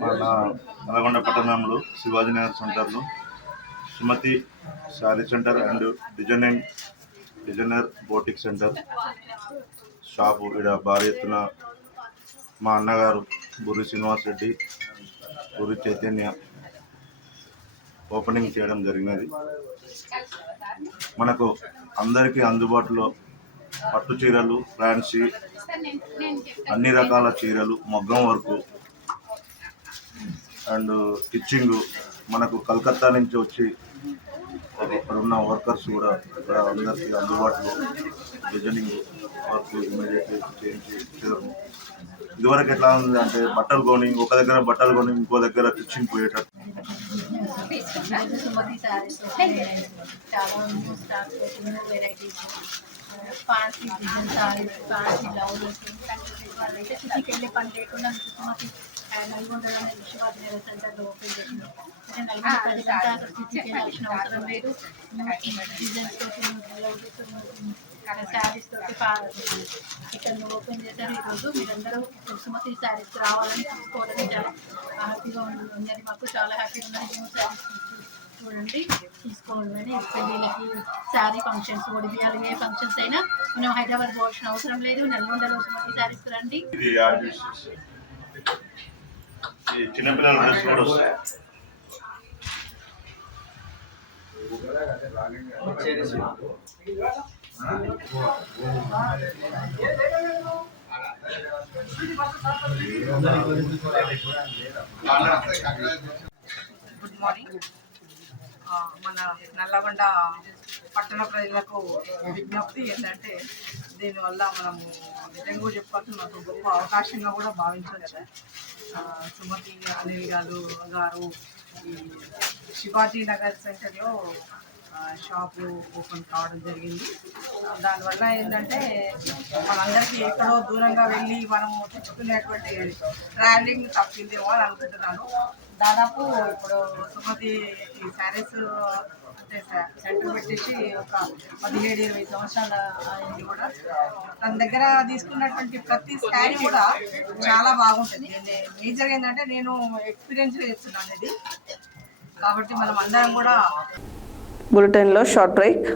మన నల్గొండ పట్టణంలో శివాజీ నగర్ సెంటర్లో Sumathi sari centre and designer boutique centre shop ఇక్కడ భారీ ఎత్తున మా అన్నగారు బుర్రి శ్రీనివాస్ రెడ్డి, బుర్రి చైతన్య ఓపెనింగ్ చేయడం జరిగినది. మనకు అందరికీ అందుబాటులో పట్టు చీరలు, ఫ్యాన్సీ, అన్ని రకాల చీరలు, మగ్గం వర్క్ అండ్ స్టిచ్చింగ్ మనకు కలకత్తా నుంచి వచ్చి అక్కడ ఉన్న వర్కర్స్ కూడా ఇక్కడ అందరికీ అందుబాటులో డిజైనింగ్ వర్క్ ఇమీడియట్లీ చేయించి ఇచ్చారు. ఇదివరకు ఎట్లా ఉంది అంటే బట్టలు కొని ఒక దగ్గర బట్టలు కొని ఇంకో దగ్గర స్టిచ్చింగ్ పోయేటట్టు. సుమతి శారీస్ చాలా varieties, party design saris, party blouses, వాళ్ళైతే సిటీకి వెళ్ళే పని లేకుండా సుమతి నల్గొండలో శివాజీ నగర్ సెంటర్లో ఓపెన్ చేసింది. అంటే నల్గొండ ప్రజలంతా అక్కడ సిటీకి వెళ్ళాల్సిన అవసరం లేదు. డిజైన్స్ తోటి, బ్లౌజెస్, శారీస్ తోటి ఇక్కడ ఓపెన్ చేశారు. ఈరోజు మీరందరూ సుమతి శారీస్ రావాలని తీసుకోవాలని చాలా హ్యాపీగా ఉన్నది. మాకు చాలా హ్యాపీగా ఉన్నది. శారీస్ చూడండి, తీసుకోవాలని పెళ్ళిళ్ళకి, శారీ ఫంక్షన్స్, ఒడిబియాలు, ఏ ఫంక్షన్స్ అయినా మనం హైదరాబాద్ పోవాల్సిన అవసరం లేదు. నల్గొండలో సుమతి శారీస్ రండి. చిన్నపిల్లల డ్రెస్ కూడా వస్తాయి. Good morning. మన నల్లగొండ పట్టణ ప్రజలకు విజ్ఞప్తి ఏంటంటే, దీనివల్ల మనము నిజంగా చెప్పుకోవచ్చు, నాకు గొప్ప అవకాశంగా కూడా భావించవచ్చు. సుమతి అనిల్ గారు ఈ శివాజీ నగర్ సెంటర్లో షాపు ఓపెన్ కావడం జరిగింది. దానివల్ల ఏంటంటే మనందరికీ ఎక్కడో దూరంగా వెళ్ళి మనము తెచ్చుకునేటువంటి ట్రావెలింగ్ తప్పిందేమో అని అనుకుంటున్నాను. దాదాపు ఇప్పుడు సుమతి ఈ శారీస్ అంటే సెంటర్ పెట్టేసి ఒక 17-20 సంవత్సరాల అయింది కూడా. తన దగ్గర తీసుకున్నటువంటి ప్రతి శారీ కూడా చాలా బాగుంటుంది. మేజర్గా ఏంటంటే నేను ఎక్స్పీరియన్స్గా చేస్తున్నాను ఇది. కాబట్టి మనం అందరం కూడా బులెటిన్లో short break.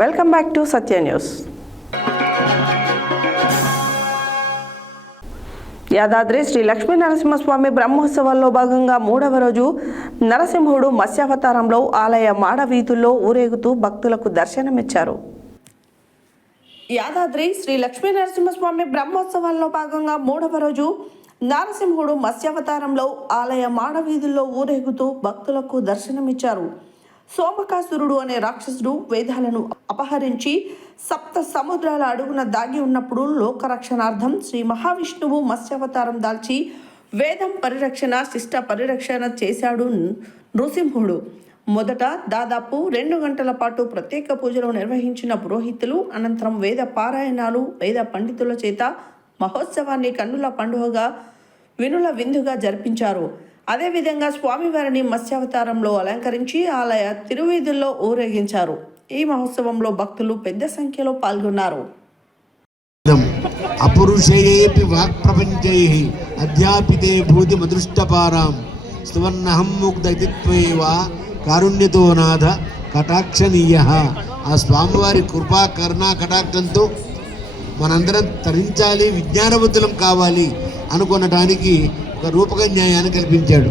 Welcome back to Sathya news. Yadadri Sri Lakshmi Narasimhaswamy బ్రహ్మోత్సవాల్లో భాగంగా 3వ రోజు నరసింహుడు మత్స్యావతారంలో ఆలయ మాడ వీధుల్లో ఊరేగుతూ భక్తులకు దర్శనమిచ్చారు. యాదాద్రి శ్రీ లక్ష్మీ నరసింహస్వామి బ్రహ్మోత్సవాల్లో భాగంగా 3వ రోజు నరసింహుడు మత్స్యావతారంలో ఆలయ మాడ వీధుల్లో ఊరేగుతూ భక్తులకు దర్శనమిచ్చారు. సోమకాసురుడు అనే రాక్షసుడు వేదాలను అపహరించి సప్త సముద్రాల అడుగున దాగి ఉన్నప్పుడు లోకరక్షణార్థం శ్రీ మహావిష్ణువు మత్స్యావతారం దాల్చి వేదం పరిరక్షణ శిష్ట పరిరక్షణ చేశాడు నృసింహుడు. మొదట దాదాపు 2 గంటల పాటు ప్రత్యేక పూజలు నిర్వహించిన పురోహితులు అనంతరం వేద పారాయణాలు వేద పండితుల చేత మహోత్సవాన్ని కన్నుల పండుగగా వినుల విందుగా జరిపించారు. అదేవిధంగా స్వామివారిని మత్స్యావతారంలో అలంకరించి ఆలయ తిరువీధుల్లో ఊరేగించారు. ఈ మహోత్సవంలో భక్తులు పెద్ద సంఖ్యలో పాల్గొన్నారు. అపురుషయేపి వాక్ప్రపంచైః అధ్యాపితే భూతి మదృష్టపారాం స్తువన్నహం ముగ్ధైతిత్వేవ కారుణ్యతో నాథ కటాక్షణీయః. ఆ స్వామివారి కృపా కరుణా కటాక్షంతో మనందరం తరించాలి, విజ్ఞానవంతులం కావాలి అనుకునటానికి ఒక రూపక న్యాయాన్ని కల్పించాడు.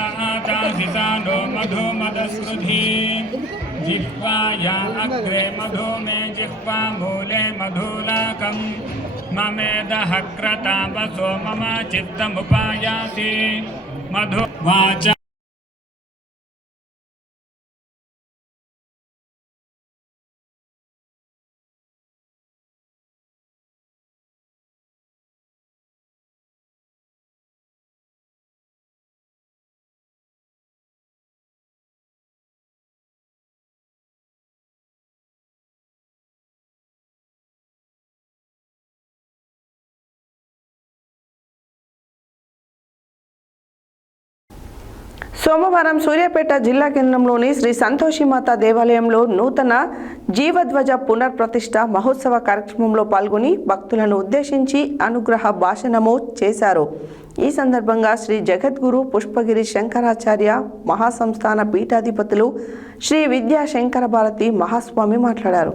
मधोरधिप्रजातासिसानो मधुमदस्रुधि जिह्वाया अग्रे मधु मे जिह्वा मूले मधुलाकम् ममेदः क्रतावसो मम चित्तमुपायासि मधु वाचा సోమవారం సూర్యాపేట జిల్లా కేంద్రంలోని శ్రీ సంతోషిమాత దేవాలయంలో నూతన జీవధ్వజ పునర్ప్రతిష్ఠ మహోత్సవ కార్యక్రమంలో పాల్గొని భక్తులను ఉద్దేశించి అనుగ్రహ భాషణము చేశారు. ఈ సందర్భంగా శ్రీ జగద్గురు పుష్పగిరి శంకరాచార్య మహాసంస్థాన పీఠాధిపతులు శ్రీ విద్యా శంకర భారతి మహాస్వామి మాట్లాడారు.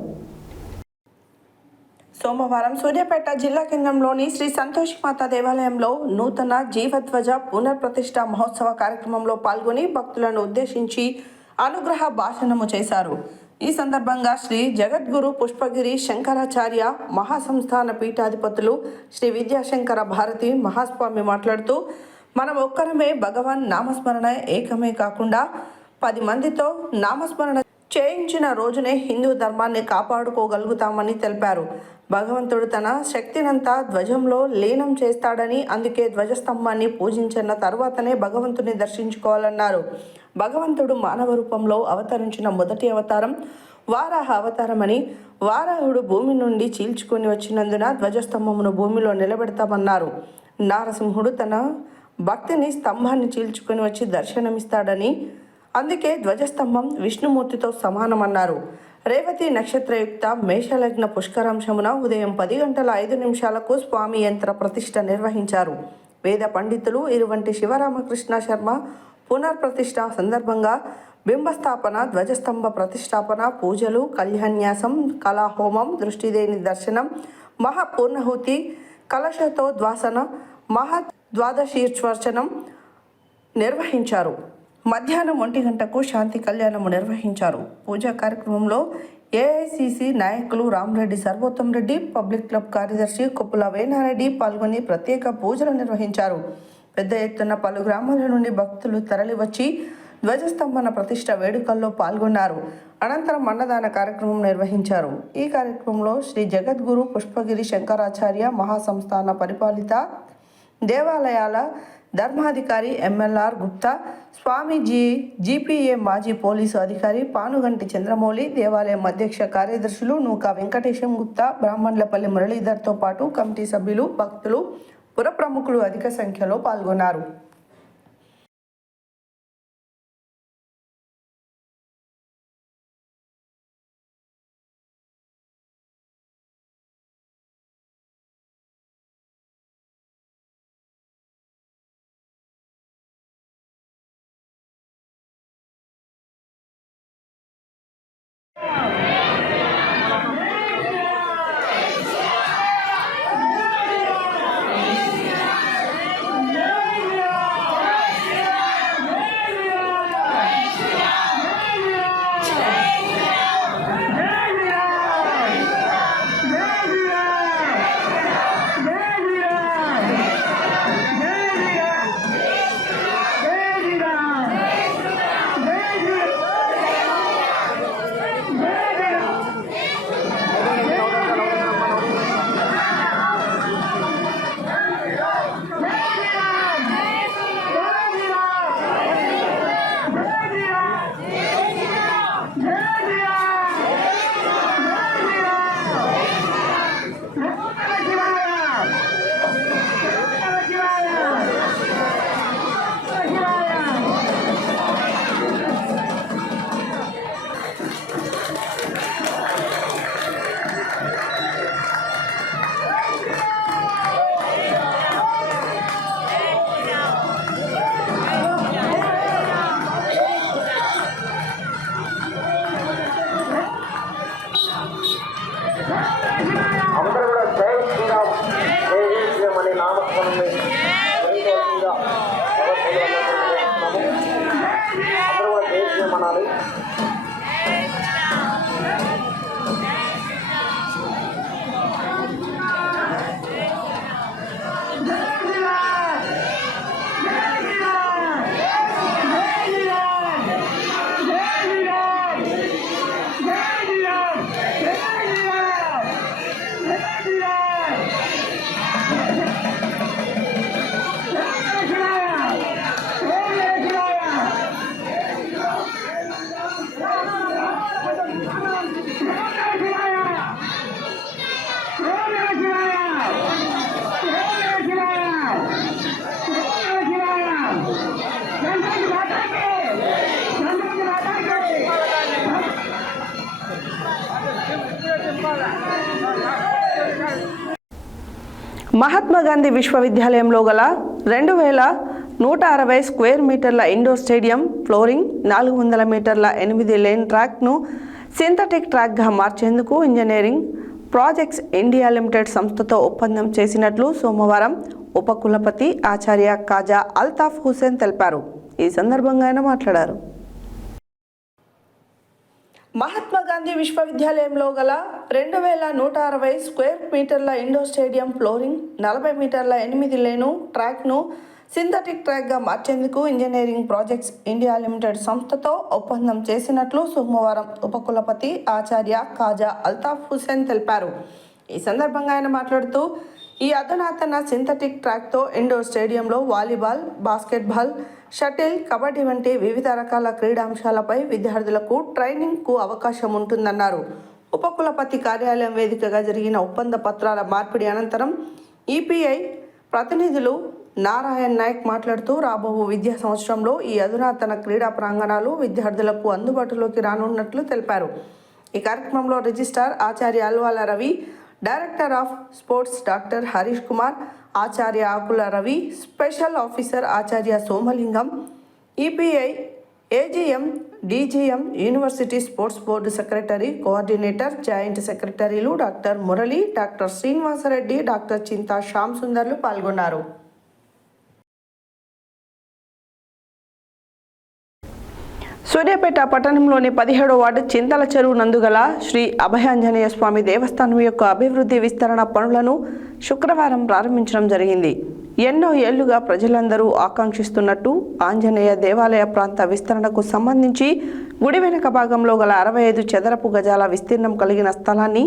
సోమవారం సూర్యాపేట జిల్లా కేంద్రంలోని శ్రీ సంతోషిమాత దేవాలయంలో నూతన జీవధ్వజ పునర్ప్రతిష్ఠ మహోత్సవ కార్యక్రమంలో పాల్గొని భక్తులను ఉద్దేశించి అనుగ్రహ భాషణము చేశారు. ఈ సందర్భంగా శ్రీ జగద్గురు పుష్పగిరి శంకరాచార్య మహాసంస్థాన పీఠాధిపతులు శ్రీ విద్యాశంకర భారతి మహాస్వామి మాట్లాడుతూ, మనం ఒక్కరమే భగవాన్ నామస్మరణ ఏకమే కాకుండా 10 మందితో నామస్మరణ చేయించిన రోజునే హిందూ ధర్మాన్ని కాపాడుకోగలుగుతామని తెలిపారు. భగవంతుడు తన శక్తినంతా ధ్వజంలో లీనం చేస్తాడని, అందుకే ధ్వజస్తంభాన్ని పూజించిన తర్వాతనే భగవంతుని దర్శించుకోవాలన్నారు. భగవంతుడు మానవ రూపంలో అవతరించిన మొదటి అవతారం వారాహ అవతారమని, వారాహుడు భూమి నుండి చీల్చుకొని వచ్చినందున ధ్వజస్తంభమును భూమిలో నిలబెడతామన్నారు. నారసింహుడు తన భక్తిని స్తంభాన్ని చీల్చుకొని వచ్చి దర్శనమిస్తాడని, అందుకే ధ్వజస్తంభం విష్ణుమూర్తితో సమానమన్నారు. రేవతి నక్షత్రయుక్త మేషలగ్న పుష్కరాంశమున ఉదయం 10:05 స్వామి యంత్ర ప్రతిష్ఠ నిర్వహించారు. వేద పండితులు ఇరువంటి శివరామకృష్ణ శర్మ పునర్ప్రతిష్ఠ సందర్భంగా బింబస్థాపన, ధ్వజస్తంభ ప్రతిష్టాపన, పూజలు, కళ్యాణ్యాసం, కళాహోమం, దృష్టిదేని దర్శనం, మహాపూర్ణహూతి, కలశతోద్వాసన, మహాద్వాదశీర్చర్చనం నిర్వహించారు. మధ్యాహ్నం 1 గంటకు శాంతి కళ్యాణము నిర్వహించారు. పూజా కార్యక్రమంలో ఏఐసిసి నాయకులు రామరెడ్డి సర్వోత్తం రెడ్డి, పబ్లిక్ క్లబ్ కార్యదర్శి కొప్పుల వేనారెడ్డి పాల్గొని ప్రత్యేక పూజలు నిర్వహించారు. పెద్ద ఎత్తున పలు గ్రామాల నుండి భక్తులు తరలివచ్చి ధ్వజస్తంభన ప్రతిష్ఠ వేడుకల్లో పాల్గొన్నారు. అనంతరం అన్నదాన కార్యక్రమం నిర్వహించారు. ఈ కార్యక్రమంలో శ్రీ జగద్గురు పుష్పగిరి శంకరాచార్య మహాసంస్థాన పరిపాలిత దేవాలయాల ధర్మాధికారి ఎంఎల్ఆర్ గుప్తా, స్వామీజీ జీపీఏ మాజీ పోలీసు అధికారి పానుగంటి చంద్రమౌళి, దేవాలయం అధ్యక్ష కార్యదర్శులు నూకా వెంకటేశం గుప్తా, బ్రాహ్మణులపల్లి మురళీధర్తో పాటు కమిటీ సభ్యులు, భక్తులు, పుర ప్రముఖులు అధిక సంఖ్యలో పాల్గొన్నారు. అందరూ కూడా జై శ్రీరామ్ జై శ్రీరామ్ అనే నామస్మరణని అందరూ కూడా జై శ్రీరామ్ అనాలి. మహాత్మా గాంధీ విశ్వవిద్యాలయంలో గల 2160 స్క్వేర్ మీటర్ల ఇండోర్ స్టేడియం ఫ్లోరింగ్, 400 మీటర్ల 8 లేన్ ట్రాక్ను సింథటిక్ ట్రాక్గా మార్చేందుకు ఇంజనీరింగ్ ప్రాజెక్ట్స్ ఇండియా లిమిటెడ్ సంస్థతో ఒప్పందం చేసినట్లు సోమవారం ఉపకులపతి ఆచార్య ఖాజా అల్తాఫ్ హుసేన్ తెలిపారు. ఈ సందర్భంగా ఆయన మాట్లాడారు. మహాత్మా గాంధీ విశ్వవిద్యాలయంలో గల 2160 స్క్వేర్ మీటర్ల ఇండోర్ స్టేడియం ఫ్లోరింగ్, 40 మీటర్ల 8 లేను ట్రాక్ను సింథటిక్ ట్రాక్గా మార్చేందుకు ఇంజనీరింగ్ ప్రాజెక్ట్స్ ఇండియా లిమిటెడ్ సంస్థతో ఒప్పందం చేసినట్లు సోమవారం ఉపకులపతి ఆచార్య ఖాజా అల్తాఫ్ హుసేన్ తెలిపారు. ఈ సందర్భంగా ఆయన మాట్లాడుతూ, ఈ అధునాతన సింథటిక్ ట్రాక్తో ఇండోర్ స్టేడియంలో వాలీబాల్, బాస్కెట్బాల్, షటిల్, కబడ్డీ వంటి వివిధ రకాల క్రీడాంశాలపై విద్యార్థులకు ట్రైనింగ్కు అవకాశం ఉంటుందన్నారు. ఉపకులపతి కార్యాలయం వేదికగా జరిగిన ఒప్పంద పత్రాల మార్పిడి అనంతరం ఈపీఐ ప్రతినిధులు నారాయణ్ నాయక్ మాట్లాడుతూ, రాబో విద్యా సంవత్సరంలో ఈ అధునాతన క్రీడా ప్రాంగణాలు విద్యార్థులకు అందుబాటులోకి రానున్నట్లు తెలిపారు. ఈ కార్యక్రమంలో రిజిస్ట్రార్ ఆచార్య Alwala Ravi, director of sports doctor Harish Kumar, ఆచార్య ఆకుల రవి, స్పెషల్ ఆఫీసర్ ఆచార్య Somalingam, EPI AGM, DGM, university sports board secretary, coordinator, joint సెక్రటరీలు doctor Murali, doctor Srinivasa Reddy, doctor Chinta Shyam సుందర్లు పాల్గొన్నారు. సూర్యాపేట పట్టణంలోని 17వ వార్డు చింతల చెరువు నందుగల శ్రీ అభయాంజనేయ స్వామి దేవస్థానం యొక్క అభివృద్ధి విస్తరణ పనులను శుక్రవారం ప్రారంభించడం జరిగింది. ఎన్నో ఏళ్లుగా ప్రజలందరూ ఆకాంక్షిస్తున్నట్టు ఆంజనేయ దేవాలయ ప్రాంత విస్తరణకు సంబంధించి గుడి వెనుక భాగంలో గల 65 చదరపు గజాల విస్తీర్ణం కలిగిన స్థలాన్ని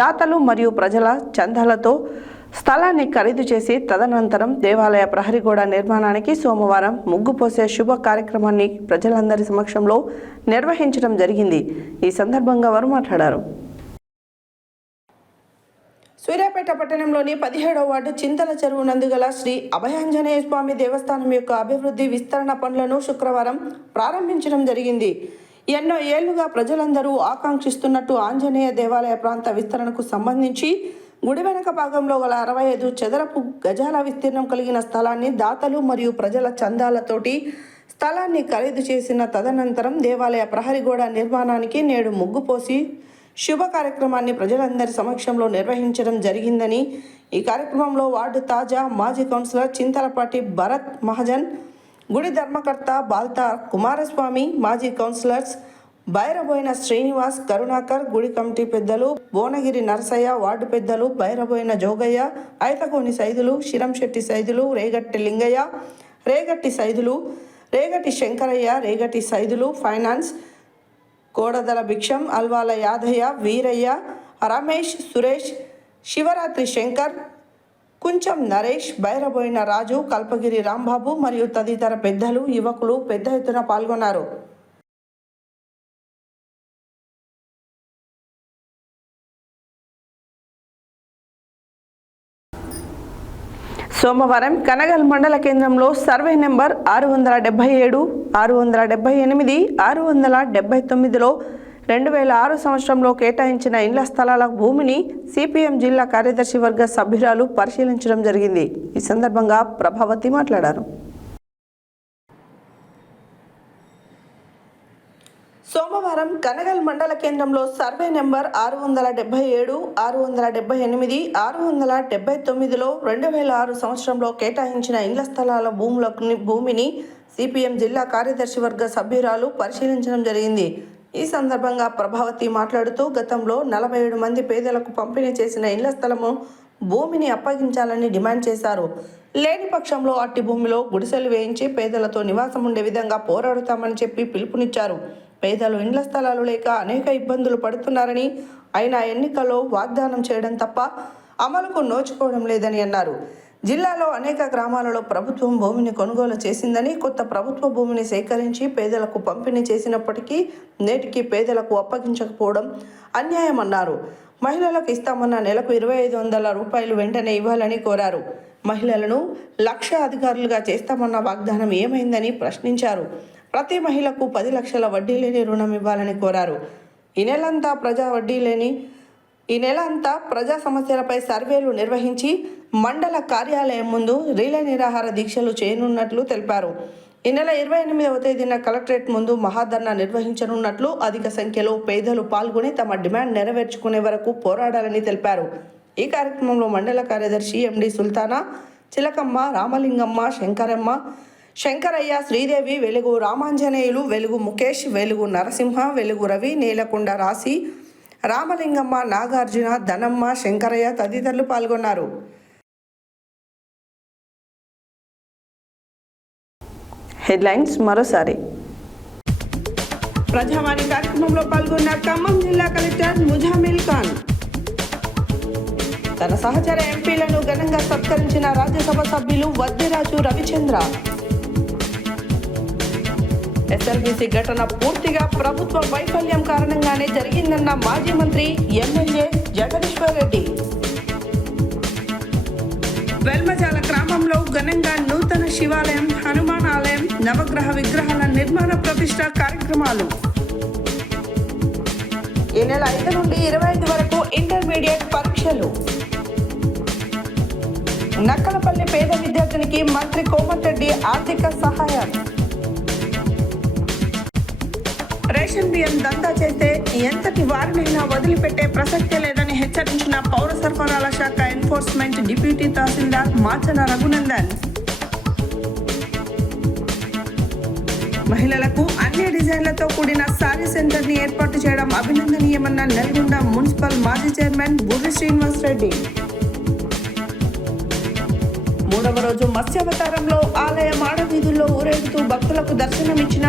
దాతలు మరియు ప్రజల చందాలతో స్థలాన్ని ఖరీదు చేసి తదనంతరం దేవాలయ ప్రహరీ గోడ నిర్మాణానికి సోమవారం ముగ్గు పోసే శుభ కార్యక్రమాన్ని ప్రజలందరి సమక్షంలో నిర్వహించడం జరిగింది. ఈ సందర్భంగా వారు మాట్లాడారు. సూర్యాపేట పట్టణంలోని 17వ వార్డు చింతల చెరువు నందుగల శ్రీ అభయాంజనేయ స్వామి దేవస్థానం యొక్క అభివృద్ధి విస్తరణ పనులను శుక్రవారం ప్రారంభించడం జరిగింది. ఎన్నో ఏళ్లుగా ప్రజలందరూ ఆకాంక్షిస్తున్నట్టు ఆంజనేయ దేవాలయ ప్రాంత విస్తరణకు సంబంధించి గుడి వెనక భాగంలో గల 65 చదరపు గజాల విస్తీర్ణం కలిగిన స్థలాన్ని దాతలు మరియు ప్రజల చందాలతోటి స్థలాన్ని ఖరీదు చేసిన తదనంతరం దేవాలయ ప్రహరీ గోడ నిర్మాణానికి నేడు ముగ్గు పోసి శుభ కార్యక్రమాన్ని ప్రజలందరి సమక్షంలో నిర్వహించడం జరిగిందని, ఈ కార్యక్రమంలో వార్డు తాజా మాజీ కౌన్సిలర్ చింతలపాటి భరత్ మహాజన్, గుడి ధర్మకర్త బాల్తా కుమారస్వామి, మాజీ కౌన్సిలర్స్ బైరబోయిన శ్రీనివాస్, కరుణాకర్, గుడి కమిటీ పెద్దలు భువనగిరి నరసయ్య, వార్డు పెద్దలు బైరబోయిన జోగయ్య, ఐతకోని సైదులు, శిరంశెట్టి సైదులు, రేగట్టి లింగయ్య, రేగట్టి సైదులు, రేగటి శంకరయ్య, రేగటి సైదులు, ఫైనాన్స్ కోడదల భిక్షం, అల్వాల యాదయ్య, వీరయ్య, రమేష్, సురేష్, శివరాత్రి శంకర్, కుంచం నరేష్, బైరబోయిన రాజు, కల్పగిరి రాంబాబు మరియు తదితర పెద్దలు, యువకులు పెద్ద ఎత్తున పాల్గొన్నారు. సోమవారం కనగల్ మండల కేంద్రంలో సర్వే నెంబర్ 677, 678, 679లో 2006 సంవత్సరంలో కేటాయించిన ఇండ్ల స్థలాల భూమిని సిపిఎం జిల్లా కార్యదర్శి వర్గ సభ్యురాలు పరిశీలించడం జరిగింది. ఈ సందర్భంగా ప్రభావతి మాట్లాడారు. సోమవారం కనగల్ మండల కేంద్రంలో సర్వే నెంబర్ 677, 678, 679లో 2006 సంవత్సరంలో కేటాయించిన ఇండ్ల స్థలాల భూమిని సిపిఎం జిల్లా కార్యదర్శి వర్గ సభ్యురాలు పరిశీలించడం జరిగింది. ఈ సందర్భంగా ప్రభావతి మాట్లాడుతూ, గతంలో 47 మంది పేదలకు పంపిణీ చేసిన ఇండ్ల స్థలము భూమిని అప్పగించాలని డిమాండ్ చేశారు. లేని పక్షంలో అట్టి భూమిలో గుడిసెలు వేయించి పేదలతో నివాసం ఉండే విధంగా పోరాడుతామని చెప్పి పిలుపునిచ్చారు. పేదలు ఇండ్ల స్థలాలు లేక అనేక ఇబ్బందులు పడుతున్నారని, అయినా ఎన్నికల్లో వాగ్దానం చేయడం తప్ప అమలుకు నోచుకోవడం లేదని అన్నారు. జిల్లాలో అనేక గ్రామాలలో ప్రభుత్వం భూమిని కొనుగోలు చేసిందని, కొత్త ప్రభుత్వ భూమిని సేకరించి పేదలకు పంపిణీ చేసినప్పటికీ నేటికి పేదలకు అప్పగించకపోవడం అన్యాయమన్నారు. మహిళలకు ఇస్తామన్న నెలకు 2500 రూపాయలు వెంటనే ఇవ్వాలని కోరారు. మహిళలను 1,00,000 అధికారులుగా చేస్తామన్న వాగ్దానం ఏమైందని ప్రశ్నించారు. ప్రతి మహిళకు 10 లక్షల వడ్డీ లేని రుణం ఇవ్వాలని కోరారు. ఈ నెలంతా ప్రజా వడ్డీ లేని ఈ నెల అంతా ప్రజా సమస్యలపై సర్వేలు నిర్వహించి మండల కార్యాలయం ముందు రీలే నిరాహార దీక్షలు చేయనున్నట్లు తెలిపారు. ఈ నెల 28వ తేదీన కలెక్టరేట్ ముందు మహాధర్నా నిర్వహించనున్నట్లు, అధిక సంఖ్యలో పేదలు పాల్గొని తమ డిమాండ్ నెరవేర్చుకునే వరకు పోరాడాలని తెలిపారు. ఈ కార్యక్రమంలో మండల కార్యదర్శి ఎండి సుల్తానా, చిలకమ్మ, రామలింగమ్మ, శంకరమ్మ, శంకరయ్య, శ్రీదేవి, వెలుగు రామాంజనేయులు, వెలుగు ముఖేష్, వెలుగు నరసింహ, వెలుగు రవి, నేలకొండ రాశి, రామలింగమ్మ, నాగార్జున, ధనమ్మ, శంకరయ్య తదితరులు పాల్గొన్నారు. హెడ్లైన్స్ మరోసారి. ప్రజావాణి కార్యక్రమంలో పాల్గొన్న ఖమ్మం జిల్లా కలెక్టర్ ముజామిల్ ఖాన్. తన సహచర ఎంపీలను ఘనంగా సత్కరించిన రాజ్యసభ సభ్యులు వద్దిరాజు రవిచంద్ర. ఎస్ఎల్బీసీ ఘటన పూర్తిగా ప్రభుత్వ వైఫల్యం కారణంగానే జరిగిందన్న మాజీ మంత్రి ఎమ్మెల్యే జగదీశ్వర్ రెడ్డి. వెల్మజాల గ్రామంలో ఘనంగా నూతన శివాలయం, హనుమాన్ ఆలయం, నవగ్రహ విగ్రహాల నిర్మాణ ప్రతిష్ట కార్యక్రమాలు. ఈ నెల 5 నుండి 25 వరకు ఇంటర్మీడియట్ పరీక్షలు. నక్కలపల్లి పేద విద్యార్థినికి మంత్రి కోమటిరెడ్డి ఆర్థిక సహాయం. రేషన్ బియ్యం దందా చేస్తే ఎంతటి వారినైనా వదిలిపెట్టే ప్రసక్తే లేదని హెచ్చరించిన పౌర సరఫరాల శాఖ ఎన్ఫోర్స్మెంట్ డిప్యూటీ తహసీల్దార్ మాచన రఘునందన్. మహిళలకు అన్ని డిజైన్లతో కూడిన సారీ సెంటర్ ని ఏర్పాటు చేయడం అభినందనీయమన్న నల్గొండ మున్సిపల్ మాజీ చైర్మన్ బుర్రి శ్రీనివాస్ రెడ్డి. 3వ రోజు మత్స్యావతారంలో ఆలయ మాడవీధుల్లో ఊరేగుతూ భక్తులకు దర్శనమిచ్చిన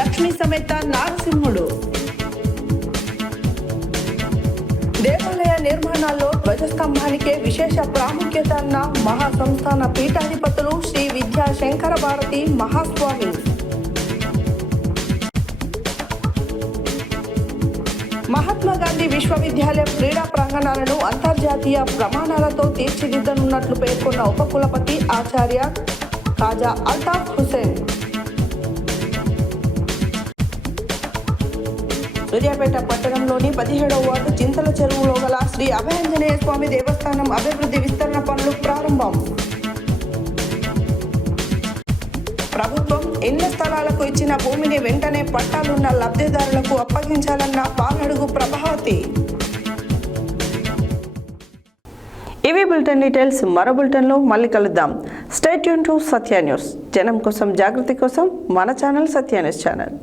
లక్ష్మీ సమేత నారసింహుడు. దేవాలయ నిర్మాణాల్లో ధ్వజస్తంభానికే విశేష ప్రాముఖ్యత అన్న మహాసంస్థాన పీఠాధిపతులు శ్రీ విద్యా శంకర భారతి మహాస్వామి. మహాత్మా గాంధీ విశ్వవిద్యాలయం క్రీడా ప్రాంగణాలను అంతర్జాతీయ ప్రమాణాలతో తీర్చిదిద్దనున్నట్లు పేర్కొన్న ఉపకులపతి ఆచార్య ఖాజా అల్తాఫ్ హుసేన్. సూర్యాపేట పట్టణంలోని 17వ వార్డు చింతల చెరువులో గల శ్రీ అభయాంజనేయ స్వామి దేవస్థానం అభివృద్ధి విస్తరణ పనులు ప్రారంభం. ప్రభుత్వం ఇళ్ల స్థలాలకు ఇచ్చిన భూమిని వెంటనే పట్టాలున్న లబ్ధిదారులకు అప్పగించాలన్న పాలడుగు ప్రభావతి. ఇవి బులెటిన్ డీటెయిల్స్. మరో బులెటిన్లో మళ్ళీ కలుద్దాం. Stay tune to Sathya news. జనం కోసం, జాగృతి కోసం మన ఛానల్ సత్య న్యూస్ ఛానల్.